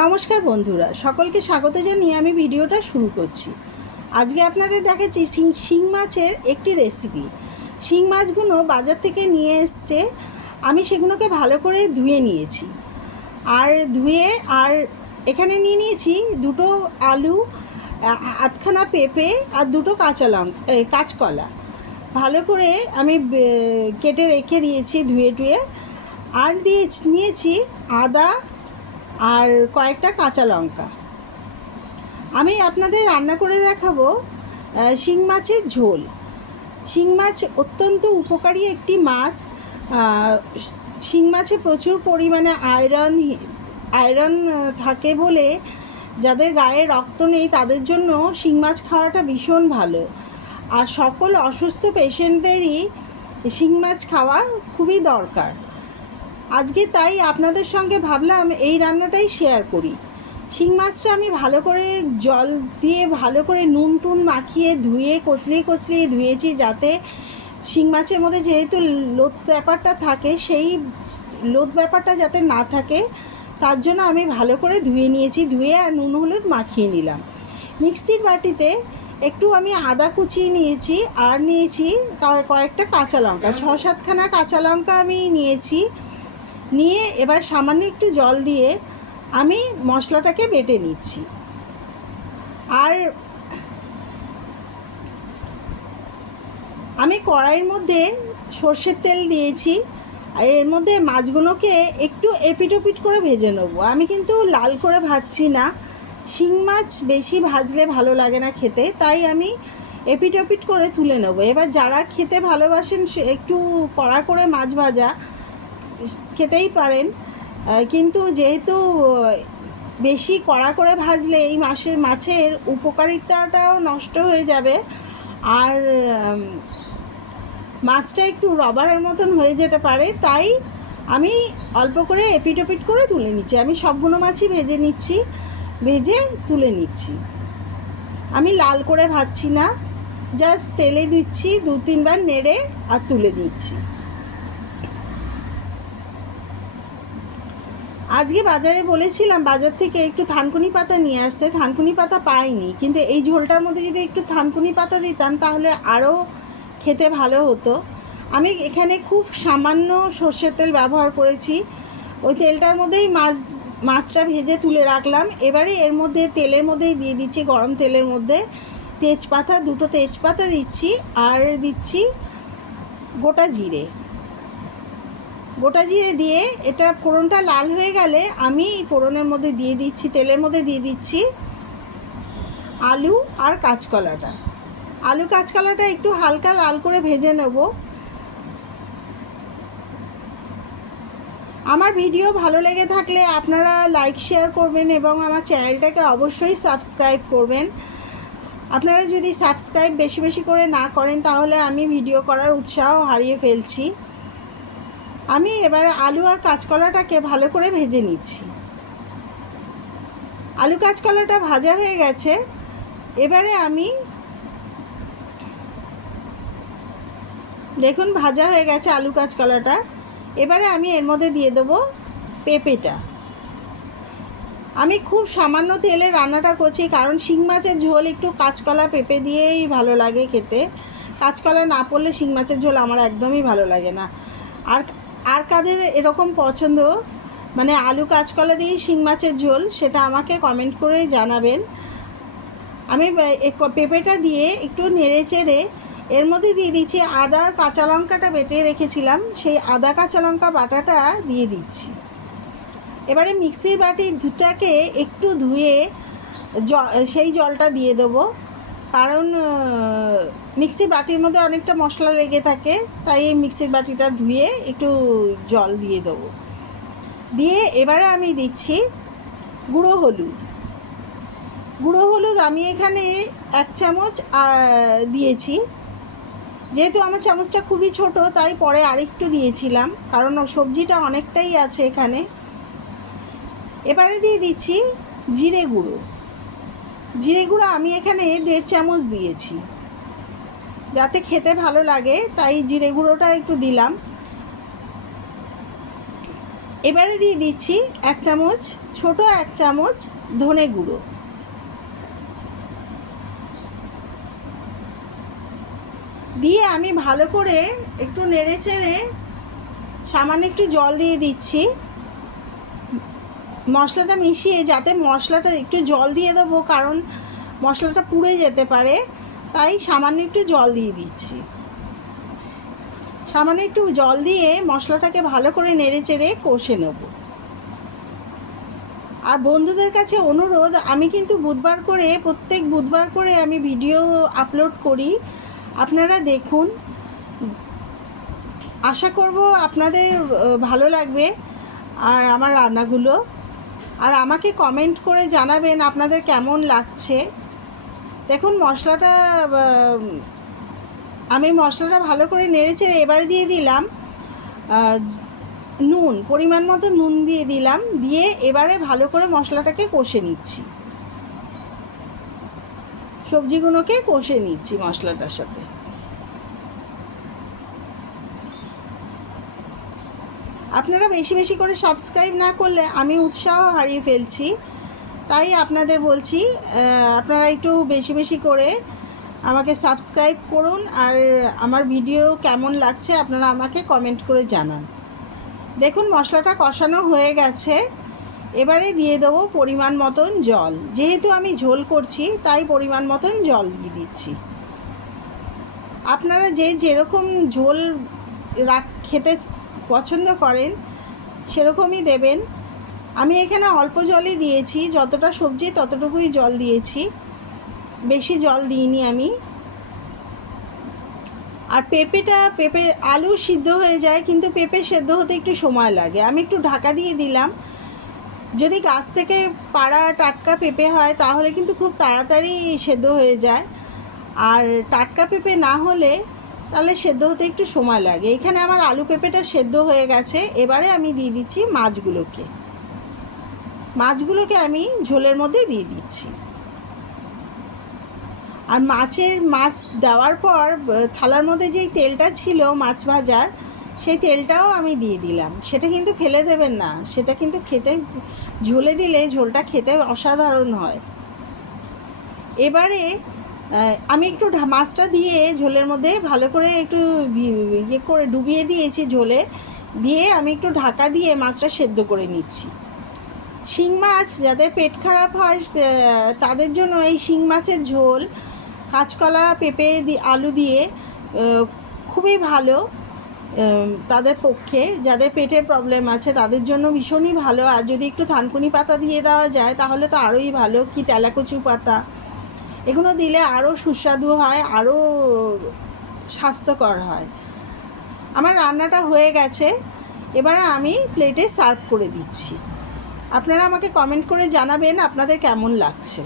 নমস্কার বন্ধুরা, সকলকে স্বাগত জানিয়ে আমি ভিডিওটা শুরু করছি। আজকে আপনাদের দেখাচ্ছি শিং মাছের একটি রেসিপি। শিং মাছগুলো বাজার থেকে নিয়ে এসছে, আমি সেগুলোকে ভালো করে ধুয়ে নিয়েছি। আর এখানে নিয়ে নিয়েছি দুটো আলু, আধখানা পেঁপে আর দুটো কাঁচকলা। ভালো করে আমি কেটে রেখে দিয়েছি ধুয়ে টুয়ে। আর নিয়েছি আদা আর কয়েকটা কাঁচা লঙ্কা। আমি আপনাদের রান্না করে দেখাবো শিং মাছের ঝোল। শিং মাছ অত্যন্ত উপকারী একটি মাছ। শিং মাছে প্রচুর পরিমাণে আয়রন থাকে বলে যাদের গায়ে রক্ত নেই তাদের জন্য শিং মাছ খাওয়াটা ভীষণ ভালো। আর সকল অসুস্থ পেশেন্টদেরই শিং মাছ খাওয়া খুবই দরকার। আজকে তাই আপনাদের সঙ্গে ভাবলাম এই রান্নাটাই শেয়ার করি। শিং মাছটা আমি ভালো করে জল দিয়ে ভালো করে নুন টুন মাখিয়ে ধুয়ে কচলিয়ে ধুয়েছি, যাতে শিং মাছের মধ্যে যেহেতু লোদ ব্যাপারটা থাকে সেই লোদ ব্যাপারটা যাতে না থাকে তার জন্য আমি ভালো করে ধুয়ে নিয়েছি। ধুয়ে আর নুন হলুদ মাখিয়ে নিলাম। মিক্সির বাটিতে একটু আমি আদা কুচিয়ে নিয়েছি আর নিয়েছি কয়েকটা কাঁচা লঙ্কা, 6-7খানা কাঁচা লঙ্কা আমি নিয়েছি। নিয়ে এবার সামান্য একটু জল দিয়ে আমি মশলাটাকে বেটে নিচ্ছি। আর আমি কড়াইয়ের মধ্যে সর্ষের তেল দিয়েছি। এর মধ্যে মাছগুলোকে একটু এপিটোপিট করে ভেজে নেবো। আমি কিন্তু লাল করে ভাজছি না, শিং মাছ বেশি ভাজলে ভালো লাগে না খেতে, তাই আমি এপিটোপিট করে তুলে নেবো। এবার যারা খেতে ভালোবাসেন একটু কড়া করে মাছ ভাজা খেতেই পারেন, কিন্তু যেহেতু বেশি কড়া করে ভাজলে এই মাছের উপকারিতাটাও নষ্ট হয়ে যাবে আর মাছটা একটু রবারের মতন হয়ে যেতে পারে, তাই আমি অল্প করে এপিটোপিট করে তুলে নিচ্ছি। আমি সবগুলো মাছই ভেজে তুলে নিচ্ছি। আমি লাল করে ভাজছি না, জাস্ট তেলে দিচ্ছি, 2-3 বার নেড়ে আর তুলে দিচ্ছি। আজকে বাজারে বলেছিলাম বাজার থেকে একটু থানকুনি পাতা নিয়ে আসতে, থানকুনি পাতা পাইনি, কিন্তু এই ঝোলটার মধ্যে যদি একটু থানকুনি পাতা দিতাম তাহলে আরও খেতে ভালো হতো। আমি এখানে খুব সামান্য সর্ষের তেল ব্যবহার করেছি। ওই তেলটার মধ্যেই মাছটা ভেজে তুলে রাখলাম। এবারে এর মধ্যে তেলের মধ্যেই দিয়ে দিচ্ছি, গরম তেলের মধ্যে দুটো তেজপাতা দিচ্ছি আর দিচ্ছি গোটা জিরে দিয়ে এটা ফোড়নটা লাল হয়ে গেলে আমি ফোড়নের মধ্যে দিয়ে দিচ্ছি, তেলের মধ্যে দিয়ে দিচ্ছি আলু আর কাঁচকলাটা একটু হালকা লাল করে ভেজে নেব। আমার ভিডিও ভালো লেগে থাকলে আপনারা লাইক শেয়ার করবেন এবং আমার চ্যানেলটাকে অবশ্যই সাবস্ক্রাইব করবেন। আপনারা যদি সাবস্ক্রাইব বেশি করে না করেন তাহলে আমি ভিডিও করার উৎসাহ হারিয়ে ফেলছি। আমি এবার আলু আর কাঁচকলাটাকে ভালো করে ভেজে নিচ্ছি। আলু কাঁচকলাটা ভাজা হয়ে গেছে। এবারে আমি দেখুন ভাজা হয়ে গেছে আলু কাঁচকলাটা। এবারে আমি এর মধ্যে দিয়ে দেবো পেঁপেটা। আমি খুব সামান্য তেলে রান্নাটা করছি, কারণ শিং মাছের ঝোল একটু কাঁচকলা পেঁপে দিয়েই ভালো লাগে খেতে। কাঁচকলা না পড়লে শিং মাছের ঝোল আমার একদমই ভালো লাগে না। আর কাদের এরকম পছন্দ, মানে আলু কাঁচকলা দিয়ে শিং মাছের ঝোল, সেটা আমাকে কমেন্ট করে জানাবেন। আমি পেঁপেটা দিয়ে একটু নেড়ে চেড়ে এর মধ্যে দিয়ে দিচ্ছি আদা আর কাঁচা লঙ্কাটা বেটে রেখেছিলাম, সেই আদা কাঁচা লঙ্কা বাটাটা দিয়ে দিচ্ছি। এবারে মিক্সির বাটি দুটাকে একটু ধুয়ে সেই জলটা দিয়ে দেবো, কারণ মিক্সির বাটির মধ্যে অনেকটা মশলা লেগে থাকে, তাই এই মিক্সির বাটিটা ধুয়ে একটু জল দিয়ে দেবো। দিয়ে এবারে আমি দিচ্ছি গুঁড়ো হলুদ। আমি এখানে 1 চামচ দিয়েছি। যেহেতু আমার চামচটা খুবই ছোট তাই পরে আরেকটু দিয়েছিলাম, কারণ সবজিটা অনেকটাই আছে এখানে। এবারে দিয়ে দিচ্ছি জিরে গুঁড়ো আমি এখানে 1.5 চামচ দিয়েছি, যাতে খেতে ভালো লাগে তাই জিরে গুঁড়োটা একটু দিলাম। এবারে দিয়ে দিচ্ছি 1 চামচ, ছোট 1 চামচ ধনে গুঁড়ো। দিয়ে আমি ভালো করে একটু নেড়ে চেড়ে সামান্য একটু জল দিয়ে দিচ্ছি মশলাটা মিশিয়ে, যাতে মশলাটা একটু জল দিয়ে দেবো কারণ মশলাটা পুড়ে যেতে পারে, তাই সামান্য একটু জল দিয়ে দিচ্ছি। সামান্য একটু জল দিয়ে মশলাটাকে ভালো করে নেড়ে চেড়ে কষে নেব। আর বন্ধুদের কাছে অনুরোধ, আমি কিন্তু প্রত্যেক বুধবার করে আমি ভিডিও আপলোড করি, আপনারা দেখুন। আশা করব আপনাদের ভালো লাগবে আর আমার রান্নাগুলো। আর আমাকে কমেন্ট করে জানাবেন আপনাদের কেমন লাগছে। দেখুন আমি মশলাটা ভালো করে নেড়েচেড়ে এবারে দিয়ে দিলাম নুন, পরিমাণ মতো নুন দিয়ে দিলাম। দিয়ে এবারে ভালো করে মশলাটাকে কষে নিচ্ছি, সবজিগুলোকে কষে নিচ্ছি মশলাটার সাথে। আপনারা বেশি বেশি করে সাবস্ক্রাইব না করলে আমি উৎসাহ হারিয়ে ফেলছি, তাই আপনাদের বলছি আপনারা একটু বেশি বেশি করে আমাকে সাবস্ক্রাইব করুন। আর আমার ভিডিও কেমন লাগছে আপনারা আমাকে কমেন্ট করে জানান। দেখুন মশলাটা কষানো হয়ে গেছে, এবারে দিয়ে দেবো পরিমাণ মতন জল। যেহেতু আমি ঝোল করছি তাই পরিমাণ মতন জল দিয়ে দিচ্ছি। আপনারা যেরকম ঝোল খেতে পছন্দ করেন সেরকমই দেবেন। আমি এখানে অল্প জলই দিয়েছি, যতটা সবজি ততটুকুই জল দিয়েছি, বেশি জল দিইনি আমি। আর আলু সিদ্ধ হয়ে যায়, কিন্তু পেঁপে সেদ্ধ হতে একটু সময় লাগে। আমি একটু ঢাকা দিয়ে দিলাম। যদি গাছ থেকে পাড়া টাটকা পেঁপে হয় তাহলে কিন্তু খুব তাড়াতাড়ি সেদ্ধ হয়ে যায়, আর টাটকা পেঁপে না হলে তাহলে সেদ্ধ হতে একটু সময় লাগে। এখানে আমার আলু পেঁপেটা সেদ্ধ হয়ে গেছে। এবারে আমি দিয়ে দিচ্ছি মাছগুলোকে আমি ঝোলের মধ্যে দিয়ে দিচ্ছি। আর মাছ দেওয়ার পর থালার মধ্যে যেই তেলটা ছিল মাছ ভাজার, সেই তেলটাও আমি দিয়ে দিলাম। সেটা কিন্তু ফেলে দেবেন না, সেটা কিন্তু ঝোলে দিলে ঝোলটা খেতে অসাধারণ হয়। এবারে আমি একটু মাছটা দিয়ে ঝোলের মধ্যে ভালো করে একটু করে ডুবিয়ে দিয়েছি ঝোলে, দিয়ে আমি একটু ঢাকা দিয়ে মাছটা সেদ্ধ করে নিচ্ছি। শিং মাছ যাদের পেট খারাপ হয় তাদের জন্য এই শিং মাছের ঝোল কাঁচকলা পেঁপে আলু দিয়ে খুবই ভালো। তাদের পক্ষে, যাদের পেটের প্রবলেম আছে তাদের জন্য ভীষণই ভালো। আর যদি একটু থানকুনি পাতা দিয়ে দেওয়া যায় তাহলে তো আরোই ভালো, কি তেলাকুচু পাতা, এগুলো দিলে আরও সুস্বাদু হয়, আরও স্বাস্থ্যকর হয়। আমার রান্নাটা হয়ে গেছে, এবারে আমি প্লেটে সার্ভ করে দিচ্ছি। আপনারা আমাকে কমেন্ট করে জানাবেন আপনাদের কেমন লাগছে।